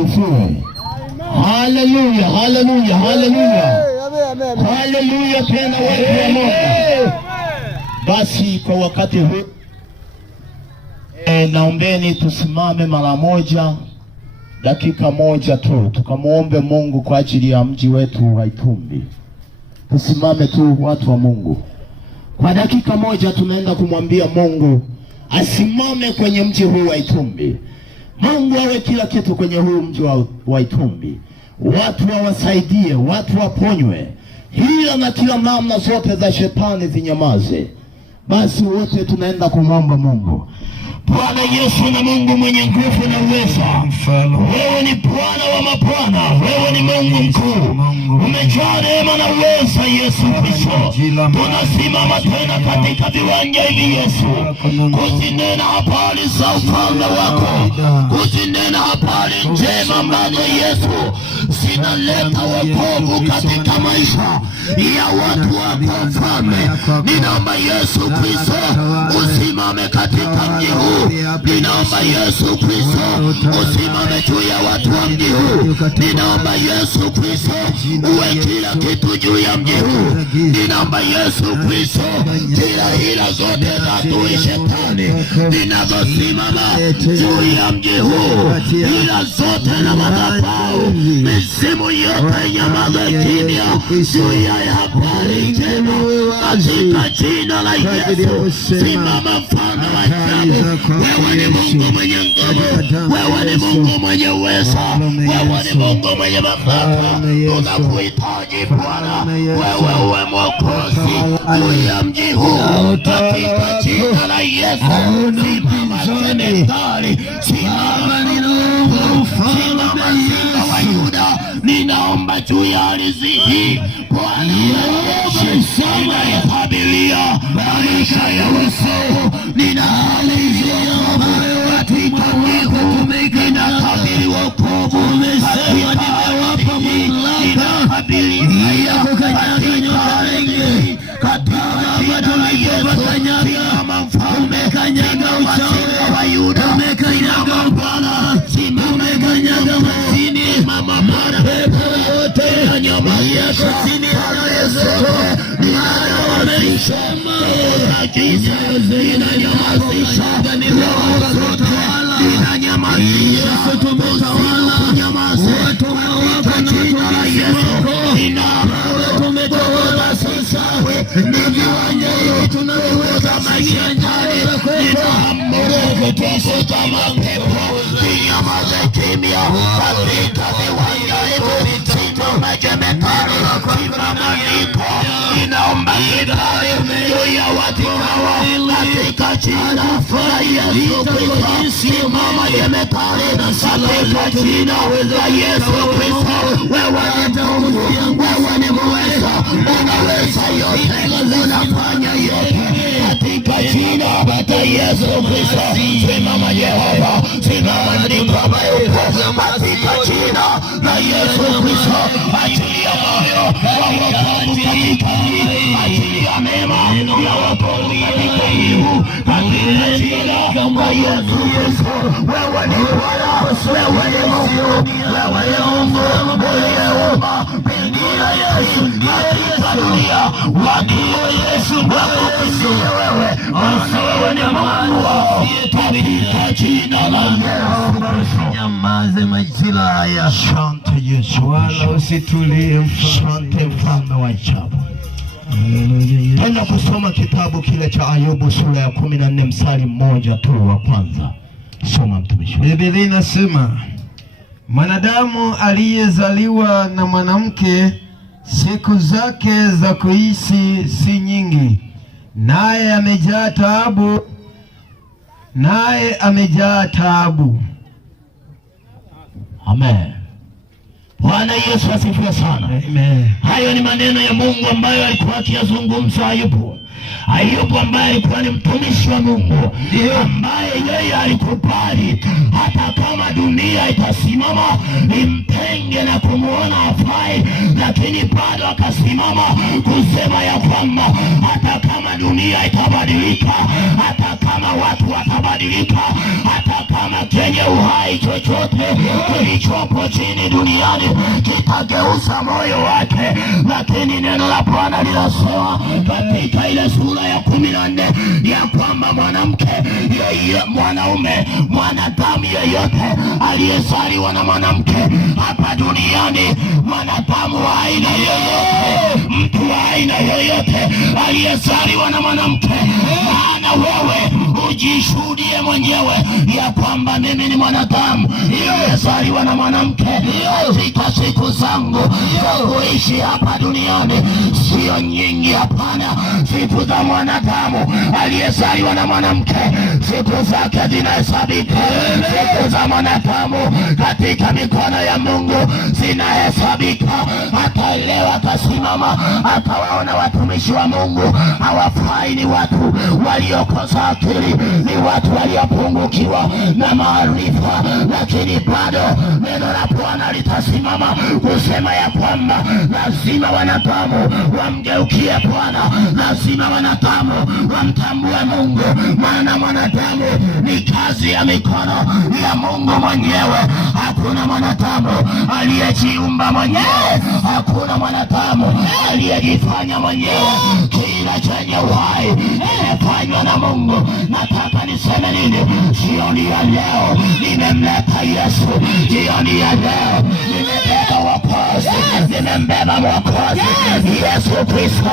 asifiwe. Haleluya, haleluya, haleluya. Haleluya tena watu wa Mungu. Basi kwa wakati huu naombeni tusimame mara moja, dakika moja tu, tukamwombe Mungu kwa ajili ya mji wetu wa Itumbi. Tusimame tu watu wa Mungu. Kwa dakika moja tunaenda kumwambia Mungu asimame kwenye mji huu wa Itumbi. Mungu awe kila kitu kwenye huu mji wa Itumbi. Watu wawasaidie, watu waponywe, hila na kila namna zote za shetani zinyamaze. Basi wote tunaenda kumwomba Mungu. Bwana Yesu na Mungu mwenye nguvu na uweza, wewe ni Bwana wa mabwana, wewe ni Mungu mkuu, umejaa neema na uweza. Yesu Kristo, tunasimama tena katika viwanja hivi Yesu, kuzinena habari za ufalme wako, kuzinena habari njema ambazo Yesu zinaleta wokovu katika maisha ya watu wako mfalme. Ninaomba Yesu Kristo usimame katika mji huu. Ninaomba Yesu Kristo usimame juu ya watu wa mji huu. Ninaomba Yesu Kristo uwe kila kitu juu ya mji huu. Ninaomba Yesu Kristo kila hila zote za adui shetani zinazosimama juu ya mji huu, hila zote na madhabahu, mizimu yote nyamaza kimya juu ya habari njema katika jina la Yesu. Simama mfalme wa ajabu. Wewe ni Mungu mwenye nguvu, wewe ni Mungu mwenye uweza, wewe ni Mungu mwenye mamlaka. Tunakuhitaji Bwana, wewe uwe mwokozi juu ya mji huu katika jina la Yesu. Simama jemedari, simama ninaomba, simama simba wa Yuda. Ninaomba juu ya ardhi hii Bwana, ninaikabilia maisha ya wasio, ninaalizia katika Mungu, ninakabili wokovu, nimewapa mamlaka ya kukanyaga wengi katika jina la Yesu. Simama mfalme, kanyaga uchawi wa Yuda, umekanyaga Bwana, simama kanyaga masini, simama Bwana, pepo wote na nyama yako chini ya Yesu. Ninanyamazisha giza, ninanyamazisha roho zote, ninanyamazisha kunyamaza katika jina la Yesu. Ninaomba sasa niviwanja hivi tunaweza mashetani, ninaamuru kutoka mapepo zinyamaze kimya katika viwanja hivi. Simama jemedari, simama niko, ninaomba kibali juu ya watu hawa katika jina la Yesu Kristo. Simama jemedari katika jina la Yesu Kristo. Wewe ni Mungu, wewe ni muweza, unaweza yote, unafanya yote katika jina la Yesu Kristo. Simama Yehova, simama niko katika jina la Yesu Kristo. Achilia moyo wa wokovu katika hii, achilia mema ya wokovu katika hii, katika jina la Yesu Kristo. Wewe ni Bwana, wewe ni Mungu, wewe ni Mungu uliyeumba dunia Yesu katika dunia. Wajue Yesu wakukusia wewe, wewe ni Mungu wao katika jina la Yesu Kristo. Nyamaze majira haya. Asante Yesu, wala usitulie. Asante mfalme wa ajabu. Tenda kusoma kitabu kile cha Ayubu sura ya 14 mstari mmoja tu wa kwanza. Soma mtumishi. Biblia inasema, mwanadamu aliyezaliwa na mwanamke siku zake za kuishi si nyingi, naye amejaa taabu. Amen. Bwana Yesu asifiwe sana. Amen. Hayo ni maneno ya Mungu ambayo alikuwa akiyazungumza Ayubu. Ayubu ambaye alikuwa ni mtumishi wa Mungu, ambaye yeye alikubali hata kama dunia itasimama impe wengi na kumuona hafai, lakini bado akasimama kusema ya kwamba hata kama dunia itabadilika, hata kama watu watabadilika, hata kama kenye uhai chochote kilichopo chini duniani kitageuza moyo wake, lakini neno la Bwana linasema katika ile sura ya 14 ya kwamba mwanamke mwanaume, mwanadamu yeyote aliyezaliwa na mwanamke hapa duniani, mwanadamu wa aina yoyote, mtu wa aina yoyote aliyezaliwa na mwanamke, maana wewe ujishuhudie mwenyewe ya kwamba mimi ni mwanadamu aliyezaliwa na mwanamke. Katika siku zangu za kuishi hapa duniani sio nyingi, hapana. Siku za mwanadamu aliyezaliwa na mwanamke, siku zake zinahesabika. Siku za mwanadamu katika mikono ya Mungu zinahesabika. Hata leo akasimama akawaona watumishi wa Mungu hawafai, ni watu waliokosa akili, ni watu waliopungukiwa na maarifa, lakini bado neno la Bwana litasimama kusema ya kwamba lazima wanadamu wamgeukie Bwana, lazima wanadamu wamtambue Mungu, maana mwanadamu ni kazi ya mikono ya Mungu mwenyewe. Hakuna mwanadamu aliyejiumba mwenyewe, hakuna mwanadamu aliyejifanya mwenyewe. Kila chenye uhai imefanywa na Mungu. Nataka niseme nini jioni ya leo? Nimemleta Yesu jioni ya leo, nimebeba Mwokozi, nimembeba Mwokozi Yesu Kristo.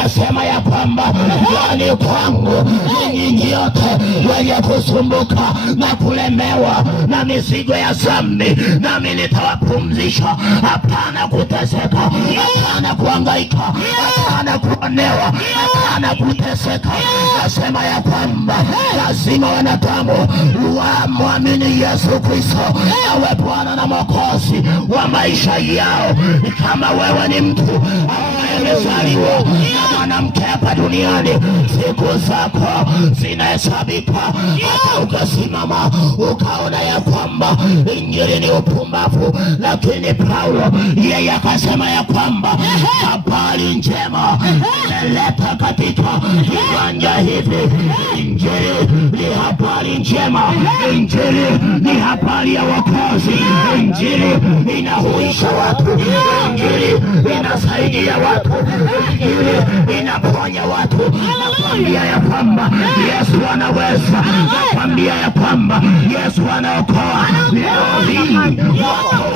Anasema ya kwamba ndani kwangu ninyi nyote wenye kusumbuka na kulemewa na mizigo ya dhambi, nami nitawapumzisha. Hapana kuteseka, hapana kuhangaika, hapana kuonewa, hapana kuteseka. Nasema ya kwamba lazima wanadamu wamwamini Yesu Kristo awe Bwana na Mwokozi wa maisha yao. Kama wewe ni mtu ambaye amezaliwa na mwanamke hapa duniani, siku zako zinahesabika. Hata ukasimama ukaona ya kwamba injili ni upumbavu, lakini Paulo yeye akasema ya kwamba habari njema imeleta katika viwanja hivi. Injili ni habari njema, injili ni habari ya wokovu, injili inahuisha watu, injili inasaidia watu, injili inaponya watu. Nakwambia ya kwamba Yesu anaweza, nakwambia ya kwamba Yesu anaokoa. Leo hii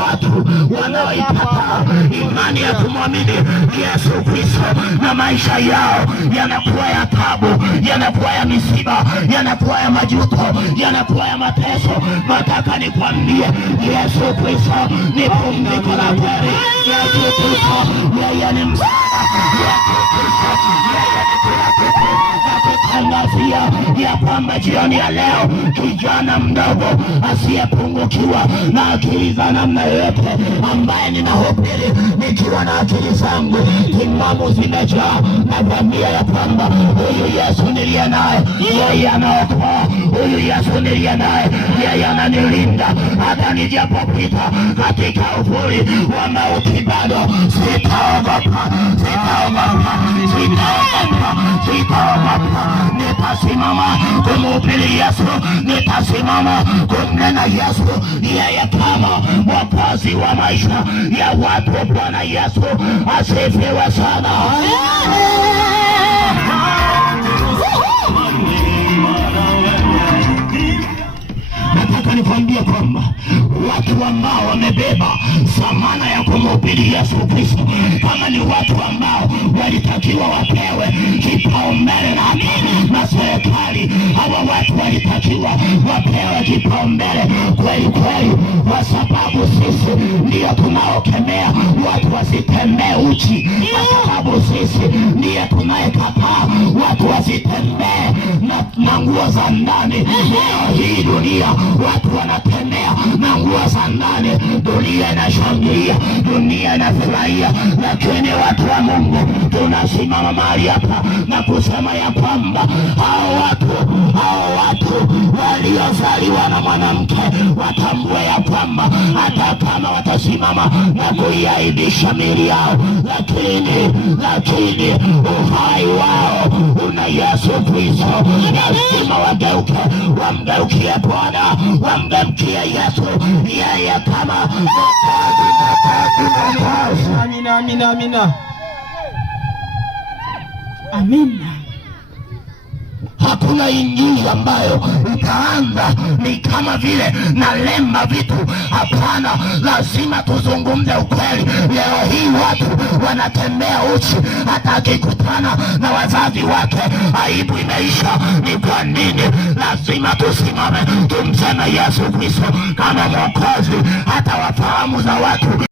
watu wanaoipata imani ya kumwamini Yesu Kristo na maisha yao yanakuwa ya taabu, yanakuwa ya misiba, yanakuwa ya majuto, yanakuwa ya mateso. Nataka nikwambie Yesu Kristo ni pumziko la kweli. Yesu Kristo yeye ni msaada. Yesu Kristo yeye ni kila kitu. Nakutangazia ya kwamba jioni ya leo kijana mdogo asiyepungukiwa na akili za namna yoyote, ambaye ninahubiri nikiwa na akili zangu timamu zimejaa, nakwambia ya kwamba huyu Yesu niliye naye yeye anaokoa. Huyu Yesu niliye naye yeye ananilinda. Hata nijapopita katika uvuli wa mauti bado sitaogopa, sitaogopa, sitaogopa, sitaogopa. Nitasimama kumhubiri Yesu, nitasimama kumnena Yesu yeye kama Mwokozi wa maisha ya watu. Bwana Yesu asifiwe sana. Nataka nikwambie kwamba watu ambao wamebeba dhamana ya kumhubiri Yesu Kristo, kama ni watu ambao walitakiwa wapewe kipaumbele na serikali, hawa watu walitakiwa wapewe kipaumbele kweli kweli, kwa sababu sisi ndio tunaokemea watu wasitembee uchi, kwa sababu sisi ndio tunayekataa watu wasitembee na nguo za ndani. Leo hii dunia watu watu wanatembea na nguo za ndani, dunia inashangilia, dunia inafurahia. Lakini watu wa Mungu tunasimama mahali hapa na kusema ya kwamba hao watu waliozaliwa na mwanamke watambue ya kwamba hata kama watasimama na kuiaibisha miili yao, lakini uhai wao una Yesu Kristo. Lazima wageuke, wamgeukie Bwana, wamgeukie Yesu, yeye kama Amina, amina, amina. Amina. Hakuna injili ambayo itaanza ni kama vile nalemba vitu. Hapana, lazima tuzungumze ukweli. Leo hii watu wanatembea uchi, hata akikutana na wazazi wake aibu imeisha. Ni kwa nini? Lazima tusimame tumseme Yesu Kristo kama Mwokozi, hata wafahamu za watu